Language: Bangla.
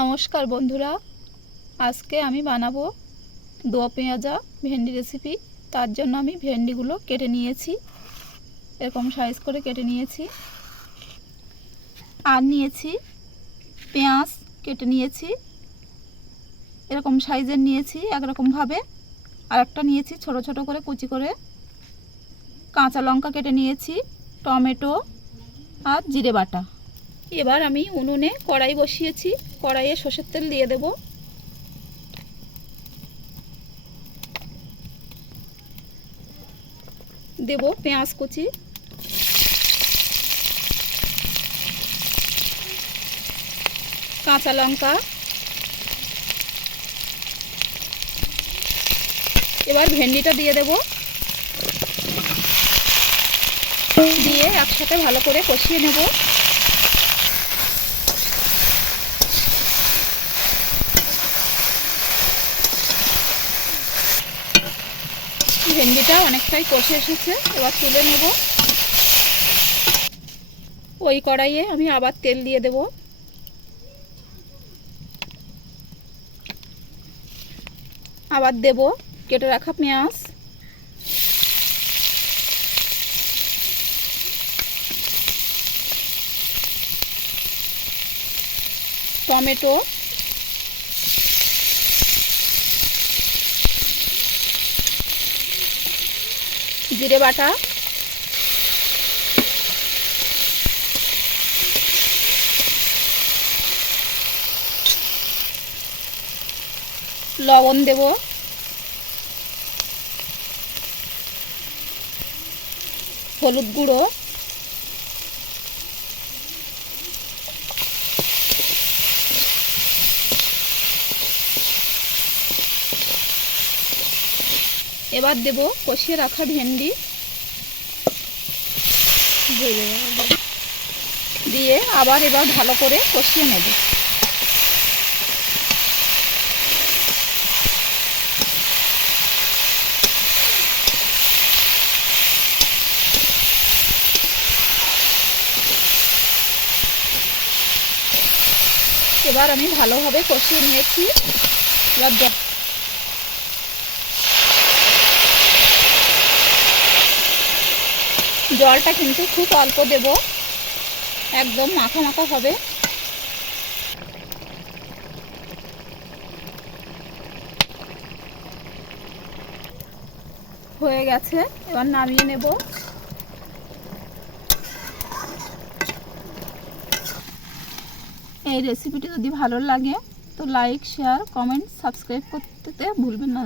নমস্কার বন্ধুরা। আজকে আমি বানাবো দো পেঁয়াজা ভেন্ডি রেসিপি তার জন্য আমি ভেন্ডিগুলো কেটে নিয়েছি। এরকম সাইজ করে কেটে নিয়েছি। আর নিয়েছি পেঁয়াজ কেটে নিয়েছি। এরকম সাইজের নিয়েছি একরকমভাবে আর একটা নিয়েছি ছোট ছোট করে কুচি করে। কাঁচা লঙ্কা কেটে নিয়েছি, টমেটো আর জিরে বাটা। এবার আমি উনুনে কড়াই বসিয়েছি, কড়াইয়ে সর্ষের তেল দিয়ে দেব। দেব পেঁয়াজ কুচি। কাঁচা লঙ্কা। এবার ভেন্ডিটা দিয়ে দেব। দিয়ে একসাথে ভালো করে কষিয়ে নেব। ভেন্ডিটা অনেকটাই কষে এসেছে, এবার তুলে নেব। ওই কড়াইয়ে আমি আবার তেল দিয়ে দেব। আবার দেব কেটে রাখা পেঁয়াজ। টমেটো। জিরে বাটা। লবণ দেব। হলুদ গুঁড়ো। এবার দেব কষিয়ে রাখা ভেন্ডি। দিয়ে আবার এবার ভালো করে কষিয়ে নেব। এবার আমি ভালোভাবে কষিয়ে নিয়েছি। এবার জলটা কিন্তু খুব অল্প দেব। একদম মাখা মাখা হবে। হয়ে গেছে, এবার নামিয়ে নেব। এই রেসিপিটি যদি ভালো লাগে, তো লাইক শেয়ার কমেন্ট সাবস্ক্রাইব করতে ভুলবেন না।